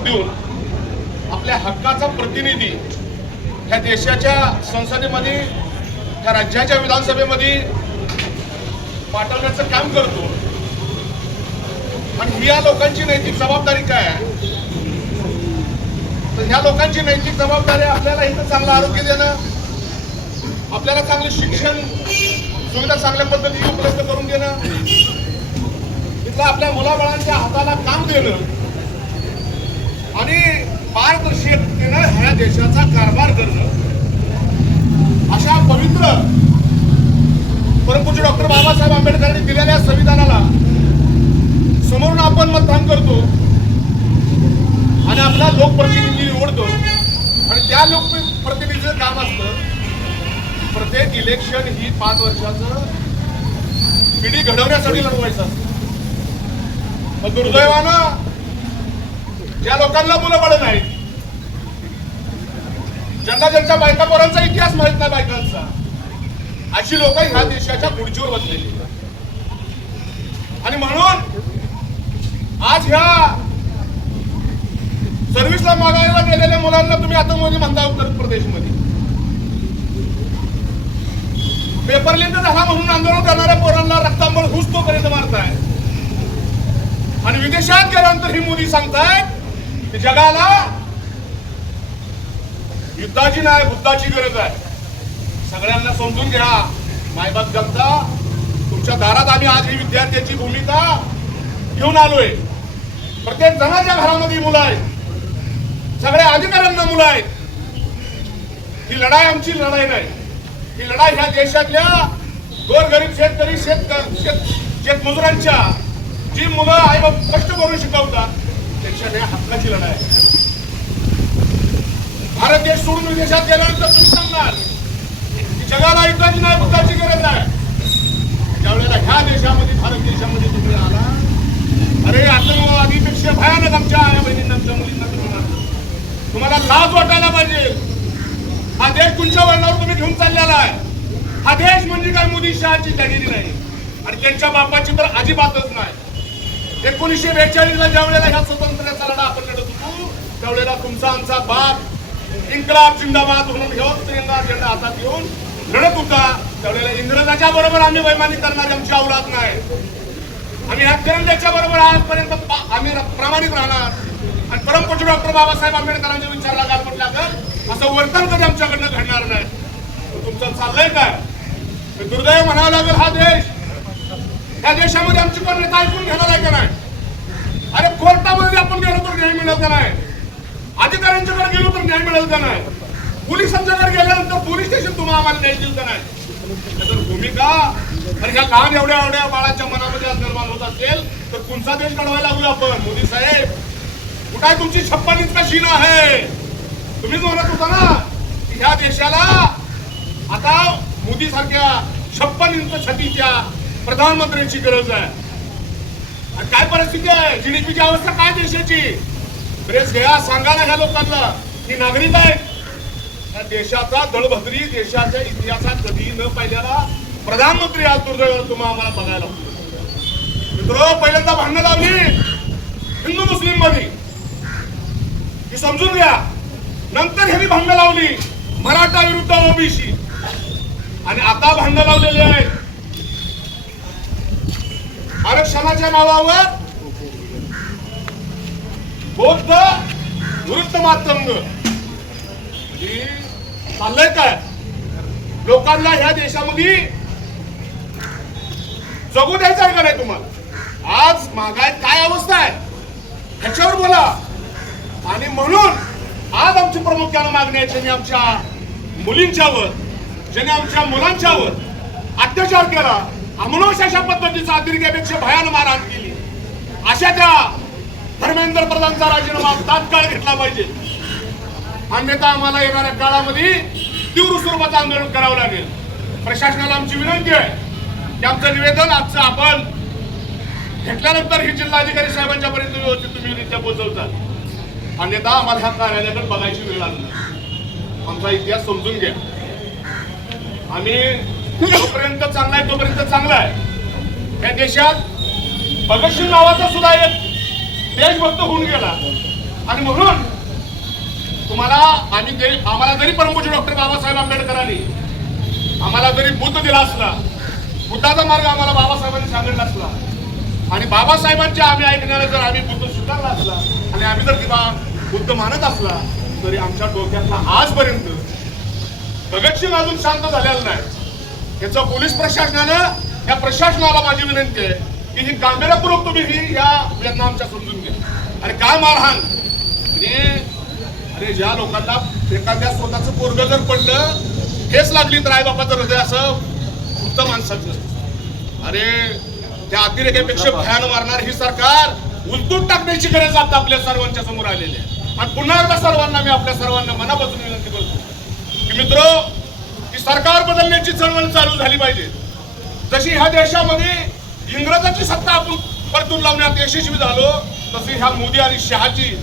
निरोप देऊन आपल्या हक्काचा प्रतिनिधी ह्या देशाच्या संसदेमध्ये, ह्या राज्याच्या विधानसभेमध्ये पाठवण्याचं काम करतो. आणि ह्या लोकांची नैतिक जबाबदारी काय आहे? तर ह्या लोकांची नैतिक जबाबदारी आपल्याला इथं चांगलं आरोग्य देणं, आपल्याला चांगलं शिक्षण सुविधा चांगल्या पद्धतीने उपलब्ध करून देणं, तिथलं आपल्या मुलाबाळांच्या हाताला काम देणं आणि पारदर्शकतेनं ह्या देशाचा कारभार करणं, अशा पवित्र परमपूज्य डॉक्टर बाबासाहेब आंबेडकरांनी दिलेल्या संविधानाला समोरून आपण मतदान करतो आणि आपला लोकप्रतिनिधी निवडतो. आणि त्या लोकप्रतिनिधीचं काम असतं प्रत्येक इलेक्शन ही 5 वर्षाचं पिढी घडवण्यासाठी लढवायचं असतं. पण दुर्दैवानं ज्या लोकांना मुलं बाळ नाहीत, ज्यांना ज्यांच्या बायका पोरांचा इतिहास माहित नाही बायकांचा, अशी लोक ह्या देशाच्या खुर्चीवर बसलेली. आणि म्हणून आज ह्या सर्व्हिसला मागायला गेलेल्या मुलांना तुम्ही आता मध्ये म्हणता उत्तर प्रदेशमध्ये पेपर लिंक झाला म्हणून आंदोलन करणाऱ्या पोरांना रक्तांबळ हुसतोपर्यंत मारताय. आणि विदेशात गेल्यानंतर ही मोदी सांगतायत की जगाला युद्धाची नाही बुद्धाची गरज आहे. सगळ्यांना समजून घ्या, मायबाप जनता, तुमच्या दारात आम्ही आज ही विद्यार्थ्याची भूमिका घेऊन आलोय. प्रत्येक जणाच्या घरामध्ये मुलं आहेत, सगळ्या अधिकाऱ्यांना मुलं आहेत. ही लढाई आमची लढाई नाही, ही लढाई ह्या देशातल्या गोरगरीब शेतकरी शेतमजुरांच्या जी मुलं आई बाप कष्ट करून शिकवतात त्यांच्या हक्काची लढाई आहे. भारत देश सोडून विदेशात गेल्यानंतर तुम्ही सांगणार की जगाला युद्धाची नाही बुद्धाची गरज आहे. ज्यावेळेला ह्या देशामध्ये, भारत देशामध्ये तुम्ही आला, अरे आतंकवादीपेक्षा भयानक आमच्या आया बहिणींना, आमच्या मुलींना तुम्हाला लाज वाटायला पाहिजे. हा देश तुमच्या वळणावर तुम्ही घेऊन चाललेला आहे. हा देश म्हणजे काय मोदी शहाची जागिरी नाही आणि त्यांच्या बापाची तर अजिबातच नाही. 1942ला ज्या वेळेला ह्या स्वातंत्र्याचा लढा आपण लढत होतो, त्यावेळेला तुमचा आमचा बाप इन्कलाब जिंदाबाद म्हणून घेऊन तिरंगा झेंडा हातात घेऊन लढत होता. त्यावेळेला इंग्रजाच्या बरोबर आम्ही वैमानिक करणारी आमची औलाद नाही. आम्ही ह्या तिरंग्याच्या बरोबर आजपर्यंत आम्ही प्रामाणिक राहणार. आणि परमपूज्य डॉक्टर बाबासाहेब आंबेडकरांच्या विचाराला गालबोट लागल असं वर्तन कधी आमच्याकडनं घडणार नाही. तुमचं चाललंय काय? दुर्दैव म्हणावं लागेल, हा देश, या देशामध्ये आमची पण नेता ऐकून घेणार आहे का नाही? अरे कोर्टामध्ये आपण गेलो तर न्याय मिळेल का नाही? अधिकाऱ्यांच्याकडे गेलो तर न्याय मिळेल का नाही? पोलिसांच्याकडे गेल्यानंतर पोलीस स्टेशन तुम्हाला आम्हाला न्याय दिल का नाही? त्याची भूमिका आणि ह्या लहान एवढ्या बाळाच्या मनामध्ये आज निर्माण होत असेल तर कोणता देश घडवायला लागलो आपण? मोदी साहेब, कुठे आहे तुमची 56 इंच शीन आहे? तुम्हीच म्हणत होता ना की ह्या देशाला आता मोदी सारख्या 56 इंच छातीच्या प्रधानमंत्र्यांची गरज आहे. आणि काय परिस्थिती आहे, जीडीपीची अवस्था काय देशाची? प्रेस घ्या, सांगा ना ह्या लोकांना की नागरिक आहेत. या देशाचा दळभद्री, देशाच्या इतिहासात कधी न पाहिलेला प्रधानमंत्री आज दुर्दैवानं तुम्हाला आम्हाला बघायला मित्र. पहिल्यांदा भांडणं लावली हिंदू मुस्लिम मध्ये, ही समजून घ्या. नंतर ह्यांनी भांडणं लावली मराठा विरुद्ध ओबीसी, आणि आता भांडणं लावलेली आहेत आरक्षणाच्या नावावर बौद्ध विरुद्ध मातंग. चाललंय काय? लोकांना ह्या देशामध्ये जगू द्यायचं आहे का नाही तुम्हाला? आज महागाईत काय अवस्था आहे ह्याच्यावर बोला. आणि म्हणून आज आमची प्रामुख्यानं मागणी आहे, ज्यांनी आमच्या मुलींच्यावर, ज्यांनी आमच्या मुलांच्यावर अत्याचार केला, अमानुष अशा पद्धतीचा अतिरेक्यापेक्षा भयानक मारहाण केली, अशा त्या धर्मेंद्र प्रधानचा राजीनामा तात्काळ घेतला पाहिजे. अन्यथा आम्हाला येणाऱ्या काळामध्ये तीव्र स्वरूपाचं आंदोलन करावं लागेल. प्रशासनाला आमची विनंती आहे की आमचं निवेदन आजचं आपण घेतल्यानंतर ही जिल्हाधिकारी साहेबांच्या पर्यंत व्यवस्थित तुम्ही रित्या पोहोचवता. अन्यथा आम्हाला ह्या कार्यालयाकडे बघायची वेळ लागणार. आमचा इतिहास समजून घ्या. आम्ही जोपर्यंत चांगला आहे तोपर्यंत चांगला आहे. या देशात भगतसिंग नावाचा सुद्धा एक देशभक्त होऊन गेला आणि म्हणून तुम्हाला आम्हाला जरी परमपूज्य डॉक्टर बाबासाहेब आंबेडकरांनी आम्हाला जरी बुद्ध दिला असला, बुद्धाचा मार्ग आम्हाला बाबासाहेबांनी सांगितला असला आणि बाबासाहेबांच्या आम्ही ऐकण्याला जर आम्ही बुद्ध स्वीकारला असला आणि आम्ही जर किंवा बुद्ध मानत असला, तरी आमच्या डोक्यातला आजपर्यंत भगतसिंग अजून शांत झालेला नाही। याचं पोलीस प्रशासनानं, या प्रशासनाला माझी विनंती आहे की ही गांभीर्यपूर्वक तुम्ही ही या वेदना आमच्या समजून घ्या। आणि काय मारहाण, अरे ज्या लोकांना एखाद्या स्वतःचं पोरगं जर पडलं, हेच लागली तर आई बापाचं हृदय असं फक्त माणसाचं, अरे त्या अतिरेकापेक्षा भयान मारणार ही सरकार उलटून टाकण्याची गरज आता आपल्या सर्वांच्या समोर आलेली आहे। आणि पुन्हा एकदा सर्वांना मी आपल्या सर्वांना मनापासून विनंती करतो की मित्र, ही सरकार बदलण्याची चळवळ चालू झाली पाहिजे। जशी ह्या देशामध्ये इंग्रजांची सत्ता आपण परतून लावण्यात यशस्वी झालो, तशी ह्या मोदी आणि शहाची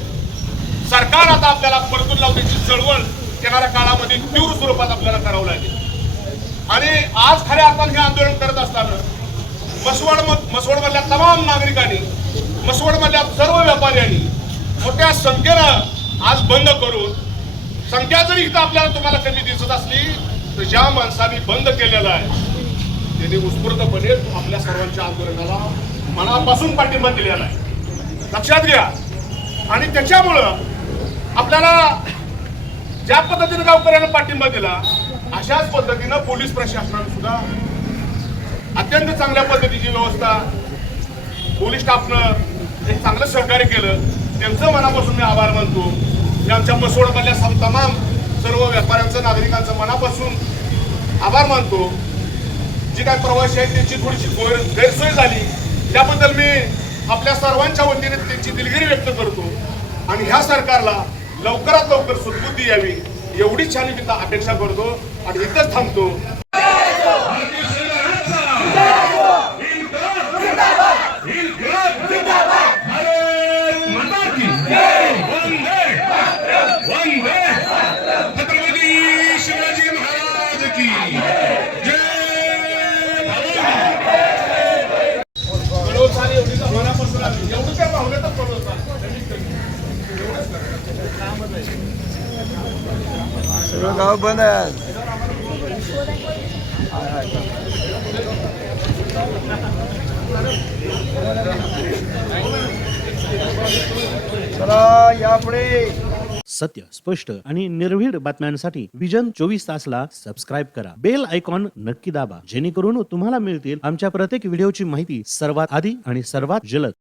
सरकार आता आपल्याला परतून लावण्याची चळवळ येणाऱ्या काळामध्ये तीव्र स्वरूपात आपल्याला करावं लागेल। आणि आज खऱ्या अर्थाने हे आंदोलन करत असताना मसवडमधल्या तमाम नागरिकांनी, मसवडमधल्या सर्व व्यापाऱ्यांनी मोठ्या संख्येनं आज बंद करून, संख्या जरी इथं आपल्याला तुम्हाला कमी दिसत असली, तर ज्या माणसांनी बंद केलेलं आहे त्यांनी उत्स्फूर्तपणे आपल्या सर्वांच्या आंदोलनाला मनापासून पाठिंबा दिलेला आहे, लक्षात घ्या। आणि त्याच्यामुळं आपल्याला ज्या पद्धतीने गावकऱ्यांना पाठिंबा दिला, अशाच पद्धतीनं पोलीस प्रशासनाने सुद्धा अत्यंत चांगल्या पद्धतीची व्यवस्था, पोलीस स्टाफनं एक चांगलं सहकार्य केलं, त्यांचं मनापासून मी आभार मानतो। मी आमच्या मसवडमधल्या तमाम सर्व व्यापाऱ्यांचं, नागरिकांचं मनापासून आभार मानतो। जी काय प्रवासी आहेत त्यांची थोडीशी गैरसोय झाली, त्याबद्दल मी आपल्या सर्वांच्या वतीने त्यांची दिलगिरी व्यक्त करतो। आणि ह्या सरकारला लवकरात लवकर सद्बुद्धी यावी एवढीच छान मी अपेक्षा करतो आणि इथंच थांबतो। सगळं गाव बंद आहे। चला यापुढे सत्य, स्पष्ट आणि निर्भीड बातम्यांसाठी विजन 24 तासला सबस्क्राईब करा। बेल आयकॉन नक्की दाबा, जेणेकरून तुम्हाला मिळतील आमच्या प्रत्येक व्हिडिओची माहिती सर्वात आधी आणि सर्वात जलद।